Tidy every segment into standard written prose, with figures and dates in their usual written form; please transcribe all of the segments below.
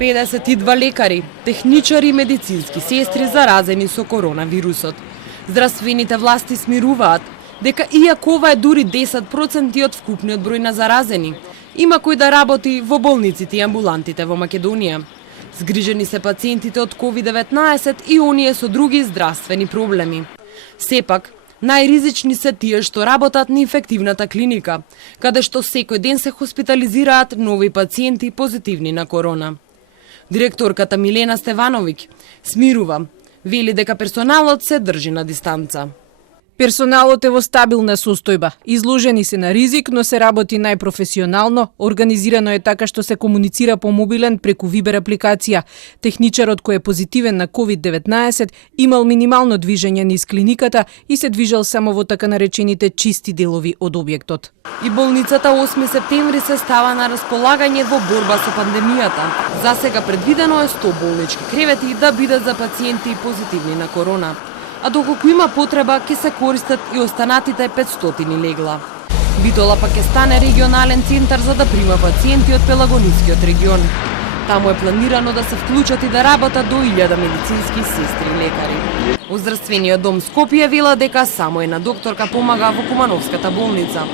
52 лекари, техничари и медицински сестри заразени со коронавирусот. Здравствените власти смируваат дека иако ова е дури 10% од вкупниот број на заразени, има кој да работи во болниците и амбулантите во Македонија. Згрижени се пациентите од COVID-19 и оние со други здравствени проблеми. Сепак, најризични се тие што работат на инфективната клиника, каде што секој ден се хоспитализираат нови пациенти позитивни на корона. Директорката Милена Стевановиќ смирува, вели дека персоналот се држи на дистанца. Персоналот е во стабилна состојба. Изложени се на ризик, но се работи најпрофесионално. Организирано е така што се комуницира по мобилен преку Вибер апликација. Техничарот кој е позитивен на COVID-19 имал минимално движење низ клиниката и се движел само во така наречените чисти делови од објектот. И болницата 8 септември се става на располагање во борба со пандемијата. Засега предвидено е 100 болнички кревети да бидат за пациенти позитивни на корона. А доколку има потреба, ќе се користат и останатите 500 легла. Битола пак ќе стане регионален центар за да прима пациенти од Пелагонискиот регион. Таму е планирано да се вклучат и да работат до 1000 медицински сестри и лекари. Во здравствениот дом Скопје вела дека само една докторка помага во Кумановската болница,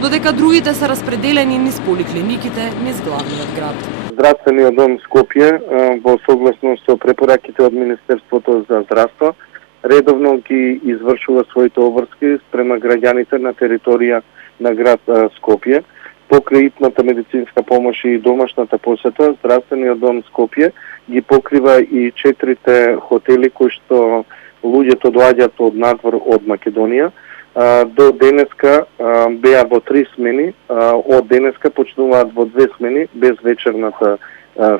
додека другите се распределени низ поликлиниките низ главниот град. Здравствениот дом Скопје во согласност со препораките од Министерството за здравство редовно ги извршува своите обврски спрема граѓаните на територија на град Скопје. Покрај итната медицинска помош и домашната посета, Здравствениот дом Скопје ги покрива и 4 хотели кои што луѓето доаѓаат од надвор од Македонија. До денеска беа во 3 смени, од денеска почнуваат во 2 смени без вечерната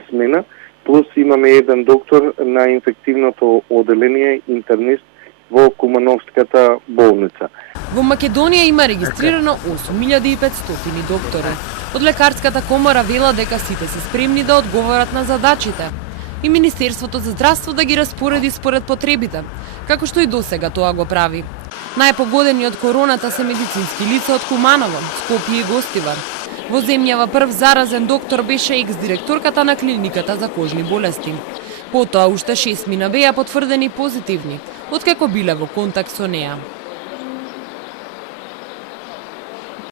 смена. Плюс имаме еден доктор на инфективното оделение, интернист во Кумановската болница. Во Македонија има регистрирано 8500 доктори. Од лекарската комора вела дека сите се спремни да одговорат на задачите и Министерството за здравство да ги распореди според потребите, како што и досега тоа го прави. Најпогодени од короната се медицински лица од Куманово, Скопје и Гостивар. Во земјава прв заразен доктор беше екс-директорката на клиниката за кожни болести. Потоа уште 6 мина беа потврдени позитивни, откако биле во контакт со неа.